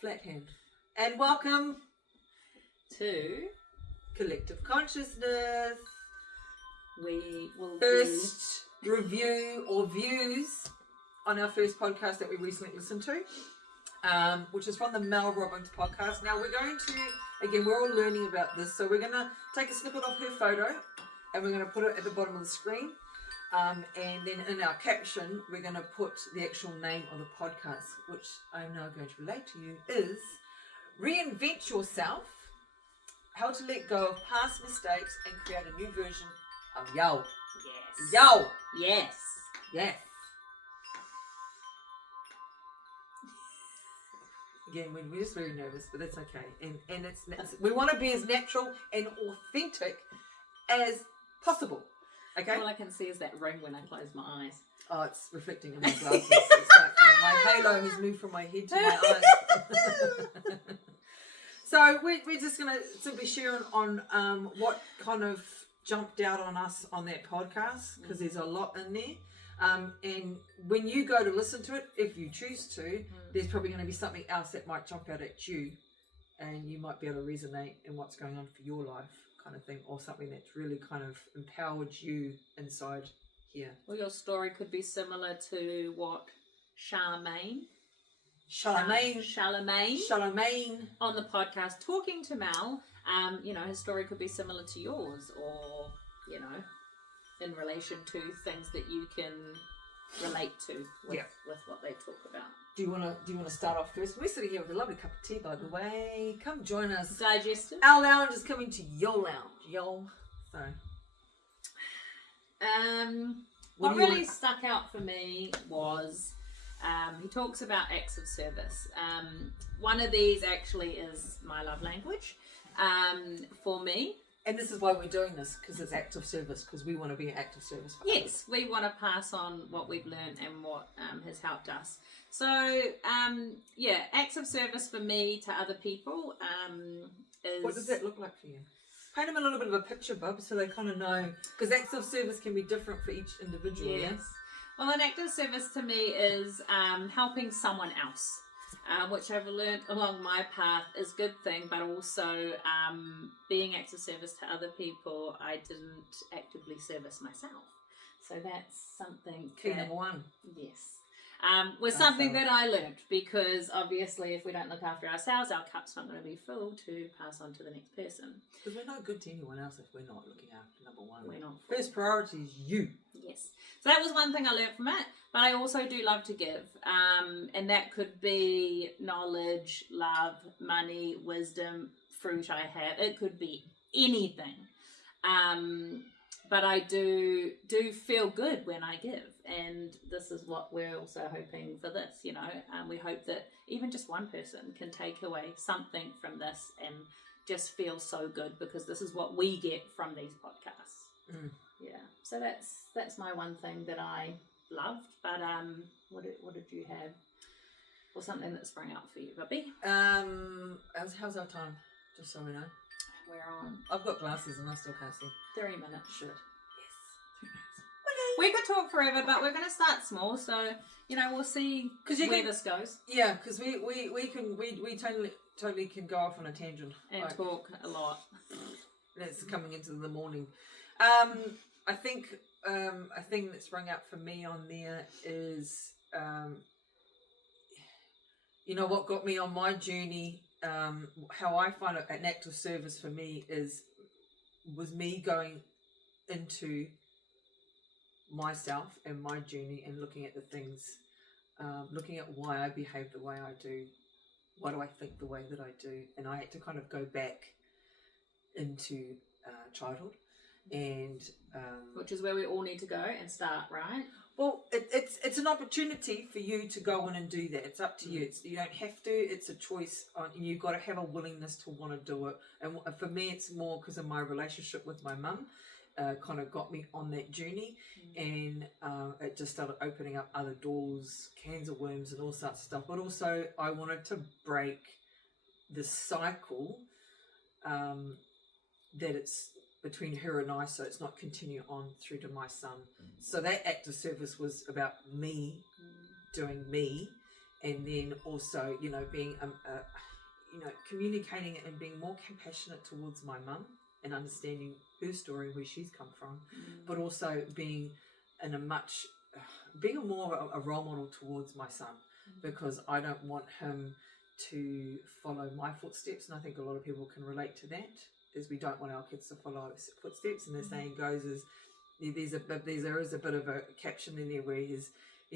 Flat hand. And welcome to Collective Consciousness. We will First review or views on our first podcast that we recently listened to, which is from the Mel Robbins Podcast. Now we're going to, again, we're all learning about this, so we're going to take a snippet of her photo and we're going to put it at the bottom of the screen. And then in our caption, we're going to put the actual name of the podcast, which I'm now going to relate to you, is Reinvent Yourself, How to Let Go of Past Mistakes and Create a New Version of Yo. Yes. Yo. Yes. Yes. Again, we're just very nervous, but that's okay. And it's we want to be as natural and authentic as possible. Okay. All I can see is that ring when I close my eyes. Oh, it's reflecting in my glasses. It's like my halo has moved from my head to my eyes. So we're just going to simply share on what kind of jumped out on us on that podcast, because there's a lot in there. And when you go to listen to it, if you choose to, there's probably going to be something else that might jump out at you, and you might be able to resonate in what's going on for your life, kind of thing, or something that's really kind of empowered you inside here. Well, your story could be similar to what Charmaine on the podcast talking to Mel. His story could be similar to yours, or in relation to things that you can relate to with what they talk about. Do you want to start off first? We're sitting here with a lovely cup of tea, by the way. Come join us. Digestive. Our lounge is coming to your lounge, yo. So, what really stuck out for me was he talks about acts of service. One of these actually is my love language for me. And this is why we're doing this, because it's acts of service, because we want to be an act of service for others. We want to pass on what we've learned and what has helped us. So, acts of service for me to other people is... What does that look like for you? Paint them a little bit of a picture, Bub, so they kind of know, because acts of service can be different for each individual. Yes. Well, an act of service to me is helping someone else. Which I've learned along my path is a good thing, but also being acts of service to other people, I didn't actively service myself. So that's something. Key number one. Yes. Was something that I learned, because obviously if we don't look after ourselves, our cup's not going to be full to pass on to the next person. Because we're not good to anyone else if we're not looking after number one. We're not. First priority is you. Yes. So that was one thing I learned from it, but I also do love to give. And that could be knowledge, love, money, wisdom, fruit I have. It could be anything. But I do feel good when I give. And this is what we're also hoping for this, we hope that even just one person can take away something from this and just feel so good, because this is what we get from these podcasts. Yeah, so that's my one thing that I loved. But what did you have, or something that sprang out for you, Bubby? How's our time? Just so we know. We're on. I've got glasses and I still can't see. 30 minutes. Shit. Yes. 3 minutes. We could talk forever, but we're going to start small, so we'll see where this goes. Yeah, because we totally can go off on a tangent and talk a lot. It's coming into the morning. I think a thing that sprung out for me on there is what got me on my journey. How I find an act of service for me was me going into myself and my journey and looking at the things, looking at why I behave the way I do, why do I think the way that I do, and I had to kind of go back into childhood, and which is where we all need to go and start, right? Well, it's an opportunity for you to go in and do that. It's up to you. You don't have to. It's a choice, and you've got to have a willingness to want to do it. And for me, it's more because of my relationship with my mum. Kind of got me on that journey, and it just started opening up other doors, cans of worms and all sorts of stuff. But also I wanted to break the cycle that it's between her and I, so it's not continue on through to my son. So that act of service was about me doing me and then also, you know, being you know, communicating it and being more compassionate towards my mum and understanding her story, where she's come from, but also being in a much being more a role model towards my son, because I don't want him to follow my footsteps, and I think a lot of people can relate to that, is we don't want our kids to follow footsteps. And the saying goes is, there is a bit of a caption in there where he's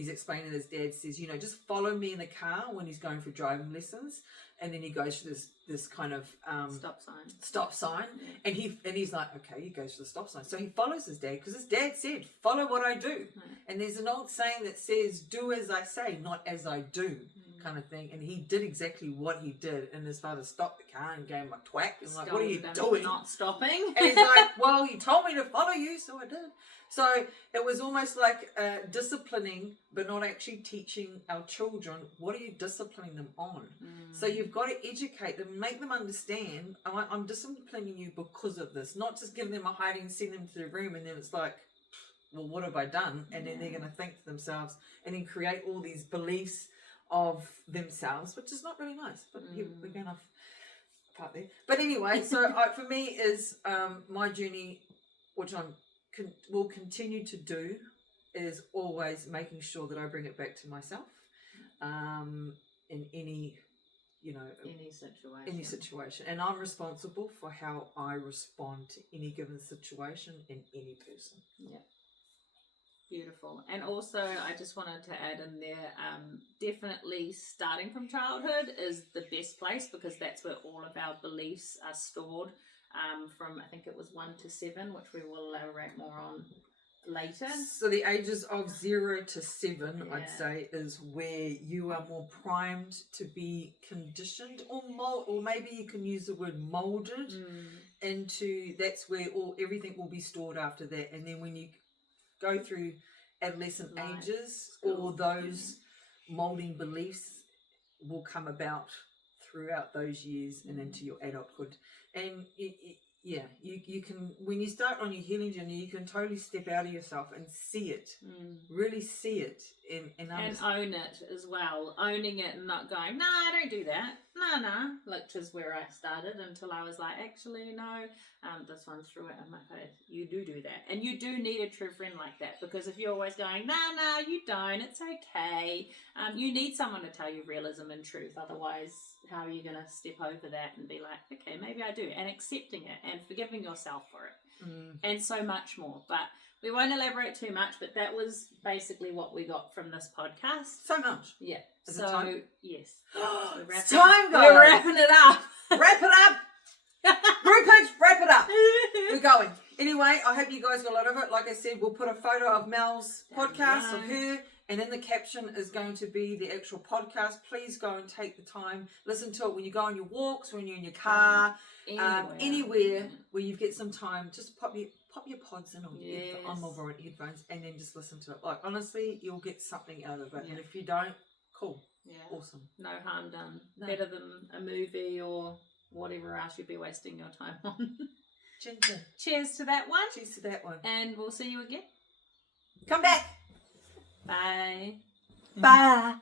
explaining, his dad says, you know, just follow me in the car when he's going for driving lessons, and then he goes for this kind of stop sign, and he's like, okay, he goes for the stop sign, so he follows his dad, because his dad said, follow what I do. And there's an old saying that says, do as I say, not as I do, kind of thing. And he did exactly what he did, and his father stopped the car and gave him a twack, and like, what are you doing? Not stopping. And he's like, well, you told me to follow you, so I did. So it was almost like disciplining, but not actually teaching our children, what are you disciplining them on? So you've got to educate them, make them understand, I'm disciplining you because of this, not just giving them a hiding, send them to the room, and then it's like, well, what have I done? And then they're going to think to themselves, and then create all these beliefs of themselves, which is not really nice. But we're going off part there. But anyway, so for me is my journey, which will continue to do, is always making sure that I bring it back to myself in any situation, and I'm responsible for how I respond to any given situation in any person. Yeah, beautiful. And also, I just wanted to add in there, definitely starting from childhood is the best place, because that's where all of our beliefs are stored. From, I think it was 1 to 7, which we will elaborate more on later. So the ages of 0 to 7, I'd say, is where you are more primed to be conditioned, or maybe you can use the word molded into. That's where everything will be stored after that. And then when you go through adolescent ages, all those molding beliefs will come about throughout those years and into your adulthood. And you can, when you start on your healing journey, you can totally step out of yourself and see it, really see it, and own it as well. Owning it and not going, no, I don't do that. No, which is where I started, until I was like, actually, no, this one's through it. I'm like, oh, you do that. And you do need a true friend like that, because if you're always going, no, you don't, it's okay. You need someone to tell you realism and truth. Otherwise, how are you going to step over that and be like, okay, maybe I do, and accepting it and forgiving yourself for it, and so much more. But we won't elaborate too much, but that was basically what we got from this podcast. So much. Yeah. Is it time? Yes. It's time, guys. We're wrapping it up. Wrap it up. Rupert, wrap it up. We're going. Anyway, I hope you guys got a lot of it. Like I said, we'll put a photo of Mel's podcast of her, and in the caption is going to be the actual podcast. Please go and take the time, listen to it when you go on your walks, when you're in your car, anywhere where you get some time. Just pop your pods in, or on mobile headphones, and then just listen to it. Like, honestly, you'll get something out of it. And if you don't, cool. Yeah. Awesome. No harm done. No. Better than a movie or whatever else you'd be wasting your time on. Ginger. Cheers to that one. Cheers to that one. And we'll see you again. Come back. Bye. Bye.